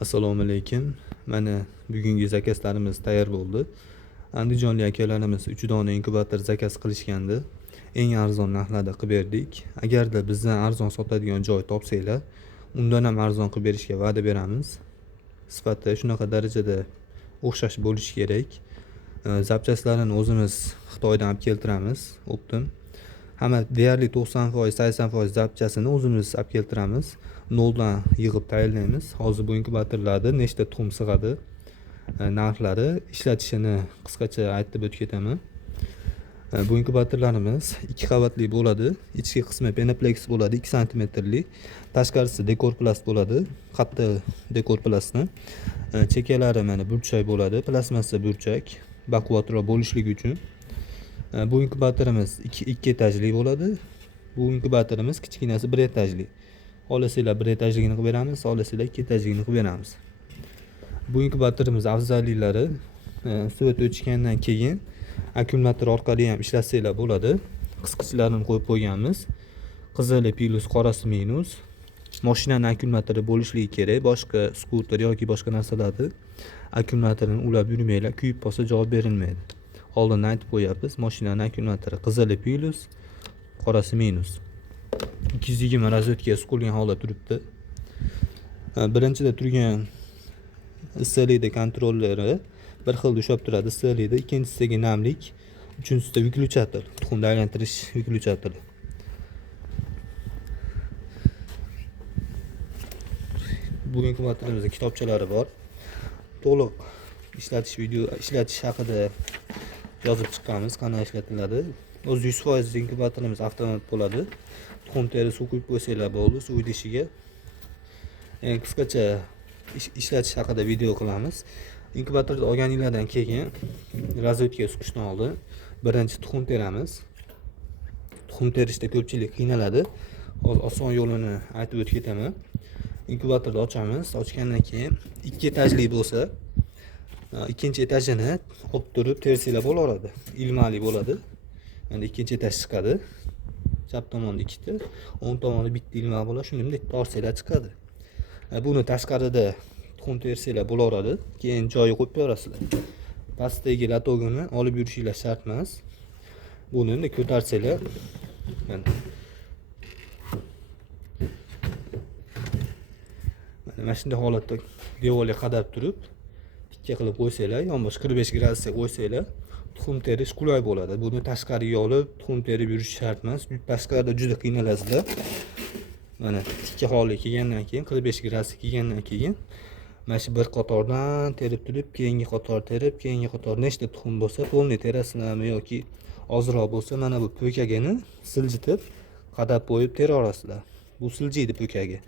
Assalomu alaykum. Mana bugungi zakazlarimiz tayyor bo'ldi. Andijonlik akalarimiz 3 dona inkubator zakaz qilishgandi. Eng arzon narxlarda qilib berdik. Agarda bizdan arzon sotadigan joy topsanglar, undan ham arzon qilib berishga va'da beramiz. Sifati shunaqa darajada o'xshash bo'lishi kerak. Zapchastlarini o'zimiz Xitoydan olib keltiramiz, optim. Hamma deyarli 90%, 80% zapchasini o'zimiz olib keltiramiz. Noldan yig'ib tayyorlaymiz. Hozir bu inkubatorlarda nechta tuxum sig'adi, narxlari, ishlatishini qisqacha aytib o'tib ketaman. Bu inkubatorlarimiz 2 qavatli bo'ladi. Ichki qismi Penaplex bo'ladi, 2 santimetrli. Tashqarisi dekorplast bo'ladi, qattiq dekorplastni. Chekalari mana burchak bo'ladi, plastmassa burchak, baquvvatroq bo'lishligi uchun. Bu inkubatorimiz 2 etajli bo'ladi. Bu inkubatorimiz kichkinasi 1 etajli. Xohlasanglar 1 etajligini qilib beramiz, xohlasanglar 2 etajligini qilib beramiz. Bu inkubatorimiz afzalliklari suvat o'chgandan keyin akkumulyator orqali ham ishlatsanglar bo'ladi. Qisqichlarni qo'yib qo'yganmiz. Qizili plus, qorasi minus. Mashinaning akkumulyatori bo'lishligi kerak. Boshqa skuter yoki boshqa narsalarni akkumulyatorni ulab yurmanglar, kuyib qolsa javob berilmaydi. Oldindan aytib qo'yapmiz. Mashinaning akkumulyatori qizili plus, qorasi minus. 220 razvedka qilgan holda turibdi. Birinchida turgan issiqlikni kontrolleri bir xil ushlab turadi issiqlikda, ikkinchisidagi namlik, uchinchisida vyuklyator, tuxumni aylantirish vyuklyatori. Bu inkubatorlarimizda kitobchalari bor. To'liq ishlatish haqida yozib chiqqanmiz, qanday ishlatiladi. O'z 100% inkubatorlarimiz avtomat bo'ladi. Tuxum teri suv quyib qo'ysanglar bo'ldi, suv idishiga. Qisqacha ishlatish haqida video qilamiz. Inkubatorni olganinglardan keyin razvedka suqishdan oldin birinchi tuxum teramiz. Tuxum terishda ko'pchilik qiynaladi. Hozir oson yo'lini aytib o'tib ketaman. Inkubatorni ochamiz. Ochgandan keyin 2 etajli bo'lsa, ikkinchi etajini olib turib tersanglar bo'laveradi. Ilmali bo'ladi. Endi ikkinchi etaj chiqadi. Chap tomonda 2 ta, o'ng tomonda bitta ilma bo'ladi. Shuni bunday torsanglar chiqadi. Buni tashqarida tuxum tersanglar bo'laveradi. Keyin joyiga qo'yib qo'yasizlar. Pastdagi latogini olib yurishinglar shart emas. Buni endi ko'tarsanglar, mana shunday holatda devorga qadab turib, tikka qilib qo'ysanglar, yonbosh 45 gradusga qo'ysanglar, tuxum terish qulay bo'ladi. Buni tashqariga olib, tuxum terib yurish shart emas. Tashqarida juda qiynalasizlar. Mana tikka holga kelgandan keyin, 45 gradusga kelgandan keyin mana shu bir qatordan terib turib, keyingi qator terib, keyingi qator nechta tuxum bo'lsa, polniy terasizlarmi yoki ozroq bo'lsa, mana bu po'kagini siljitib, qadab qo'yib tera olasizlar. Bu siljiydi po'kagi.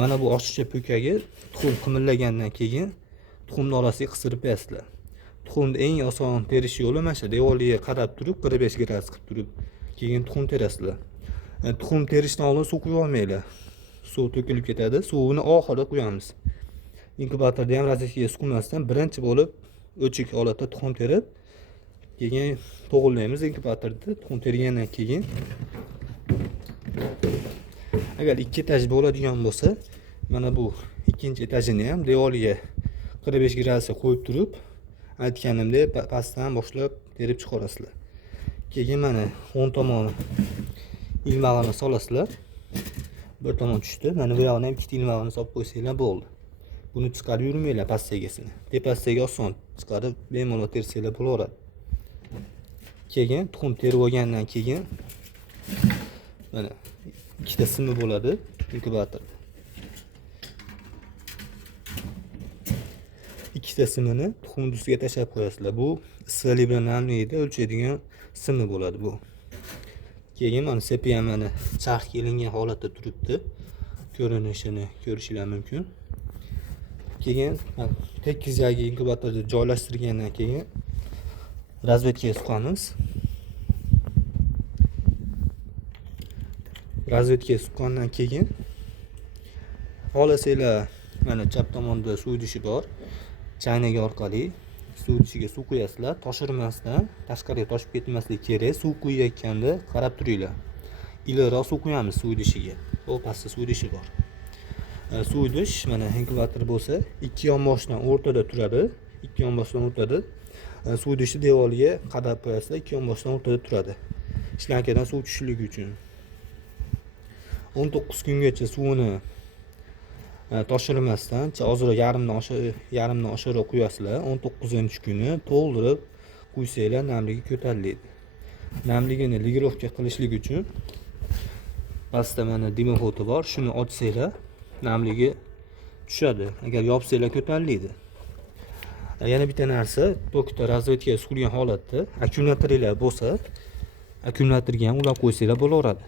Mana bu oshiqcha po'kagi tuxum qimillagandan keyin tuxumni orasiga qistirib qo'yasizlar. Tuxumni eng oson terish yo'li mana shu devorga qarab turib, 45 gradus qilib turib, keyin tuxum terasizlar. Tuxum terishdan oldin suv quyib olmanglar. Suv to'kilib ketadi. Suvini oxirida quyamiz. Inkubatorda ham razvedkaga suqmasdan birinchi bo'lib o'chik holatda tuxum terib, keyin to'g'irlaymiz inkubatorda. Tuxum tergandan keyin agar 2 etaj bo'ladigan bo'lsa, mana bu ikkinchi etajini ham devorga 45 gradusga qo'yib turib, aytganimdek pastdan boshlab terib chiqarasizlar. Keyin mana o'ng tomoni ilmag'ini solasizlar. Bir tomon tushdi. Mana bu yog'ini ham ikkita ilmag'ini solib qo'ysanglar bo'ldi. Buni chiqarib yurmanglar pastagisini. Tepasiga oson chiqarib bemalol tersanglar bo'laveradi. Keyin tuxum terib olgandan keyin mana ikkita simi bo'ladi inkubatorda. Ikkita simini tuxum ustiga tashlab qo'yasizlar. Bu issiqlik bilan namlikni o'lchaydigan simi bo'ladi bu. Keyin mana sepi ham mana charx kelingan holatda turibdi. Ko'rinishini ko'rishinglar mumkin. Keyin tekizagi inkubatorda joylashtirgandan keyin razvedkaga suqamiz. Razvedkaga suqqandan keyin xohlasanglar mana chap tomonda suv idishi bor. Chaynak orqali suv idishiga suv quyasizlar, toshirmasdan, tashqariga toshib ketmasligi kerak. Suv quyayotganda qarab turinglar. Iliqroq suv quyamiz suv idishiga. Bu pastda suv idishi bor. Suv idish mana inkubator bo'lsa, ikki yonboshdan o'rtada turadi. Ikki yonboshdan o'rtada. Suv idishni devoriga qadab qo'yasizlar, ikki yonboshdan o'rtada turadi. Shlankadan suv tushishligi uchun. 19 kungacha suvni toshirmasdan, ozroq yarimdan oshiqroq quyasizlar. 19-kuni to'ldirib quysanglar namligi ko'tariladi. Namligini ligirovka qilishlik uchun pastda mana dimoxodi bor. Shuni ochsanglar namligi tushadi. Agar yopsanglar ko'tariladi. Yana bitta narsa, tokda razvedkaga surilgan holatda akkumulyatorlar bo'lsa, akkumulyatorga ham ulab qo'ysanglar bo'laveradi.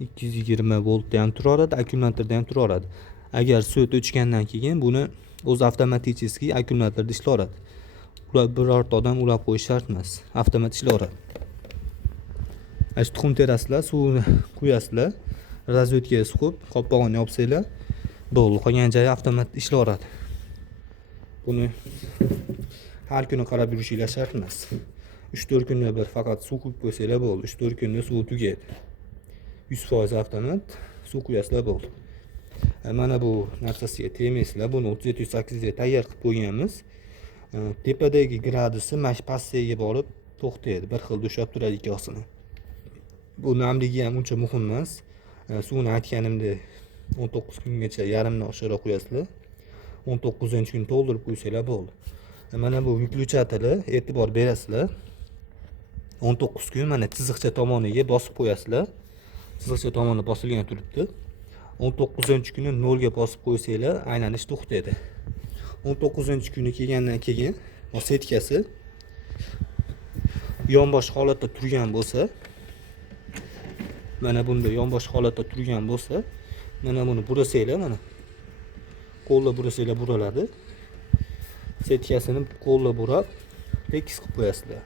220 voltda ham turaveradi, akkumulyatorda ham turaveradi. Agar so't o'chgandan keyin buni o'zi avtomaticheskiy akkumulyatorda ishlaveradi. Ular birorta odam ulab qo'yish shart emas, avtomat ishlaveradi. Tuxum terasizlar, suvni quyasizlar, razvedkaga suqib, qopqog'ini yopsanglar, bo'ldi. Qolgan joyi avtomat ishlaveradi. Buni har kuni qarab yurishinglar shart emas. 3-4 kunda bir faqat suv quyib qo'ysanglar bo'ldi. 3-4 kunda suv tugaydi. 100% avtomat suv quyasizlar bo'ldi. Mana bu narsasiga tegmaysizlar. Buni 37-8 ga tayyor qilib qo'yganmiz. Tepadagi gradusi mana shu pastaga borib to'xtaydi. Bir xil ushlab turadi ikkosini. Bu namligi ham uncha muhim emas. Suvni aytganimdek 19 kungacha yarimdan oshiqroq quyasizlar. 19-kun to'ldirib qo'ysanglar bo'ldi. Mana bu vyuklучатeli e'tibor berasizlar. 19 kun mana chiziqcha tomoniga bosib qo'yasizlar. Chiziqcha tomoni bosilgan turibdi. 19-kuni 0 ga bosib qo'ysanglar, aylanish to'xtaydi. 19-kuni kelgandan keyin setkasi yonbosh holatda turgan bo'lsa, mana bunda yonbosh holatda turgan bo'lsa, mana buni burasanglar, mana qo'lda burasanglar buraladi. Setkasini qo'lda burab, tekis qilib qo'yasizlar.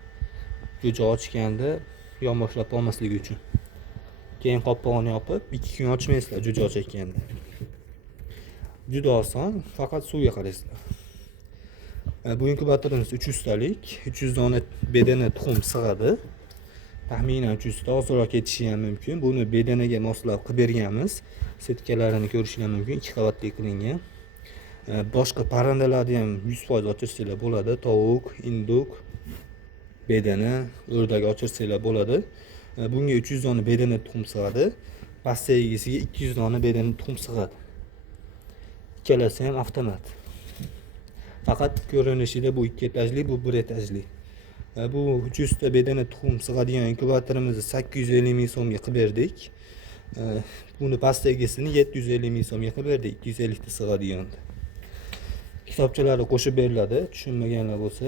Jo'ja ochganda yonboshlab olmasligi uchun. Keyin qopqog'ini yopib, 2 kun ochmaysizlar jo'ja ochayotganda. Juda oson, faqat suvga qaraysizlar. Bu inkubatorimiz 300 talik, 300 dona bedana tuxum sig'adi. Taxminan 300 ta ozroq ketishi ham mumkin. Buni bedanaga moslab qilib berganmiz. Setkalarini ko'rishingiz mumkin, 2 qavatli qilingan. Boshqa parrandalarni ham 100% ochirsanglar bo'ladi. Tovuq, induk, bedana, o'rdak ochirsanglar bo'ladi. Bunga 300 dona bedana tuxum sig'adi. Pastagisiga 200 dona bedana tuxum sig'adi. Ikkalasi ham avtomat. Faqat ko'rinishida bu 2 etajli, bu 1 etajli. Bu 300 ta bedana tuxum sig'adigan inkubatorimizni 850 ming so'mga qilib berdik. Buni pastagisini 750 ming so'mga qilib berdik, 250 ta sig'adiganda. Kitobchalari qo'shib beriladi. Tushunmaganlar bo'lsa,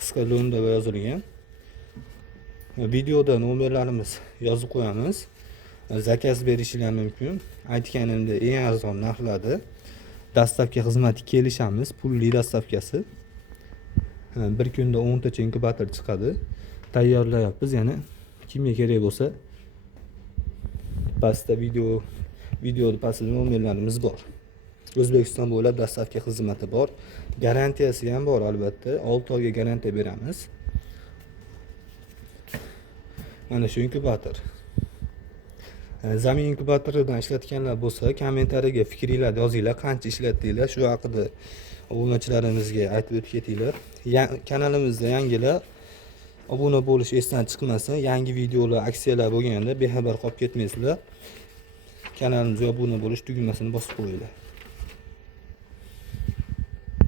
qisqa lo'nda yozilgan. Videoda nomerlarimiz yozib qo'yamiz. Zakaz berishingiz mumkin. Aytganimdek, eng arzon narxlarda dastavka xizmati kelishamiz, pulli dastavkasi. Bir kunda 10 tacha inkubator chiqadi. Tayyorlayapmiz, ya'ni kimga kerak bo'lsa pastda videoda pastda nomerlarimiz bor. O'zbekiston bo'ylab dastavka xizmati bor. Garantiyasi ham bor albatta. 6 oyga garantiya beramiz. Mana shu inkubator. Zamin inkubatoridan ishlatganlar bo'lsa, kommentariyaga fikringizni yozinglar, qancha ishlatdinglar, shu haqida obunachilarimizga aytib o'tib ketinglar. Kanalimizda yangilar obuna bo'lish esdan chiqmasin. Yangi videolar, aksiyalar bo'lganda bexabar qolib ketmaysizlar. Kanalimizga obuna bo'lish tugmasini bosib qo'yinglar.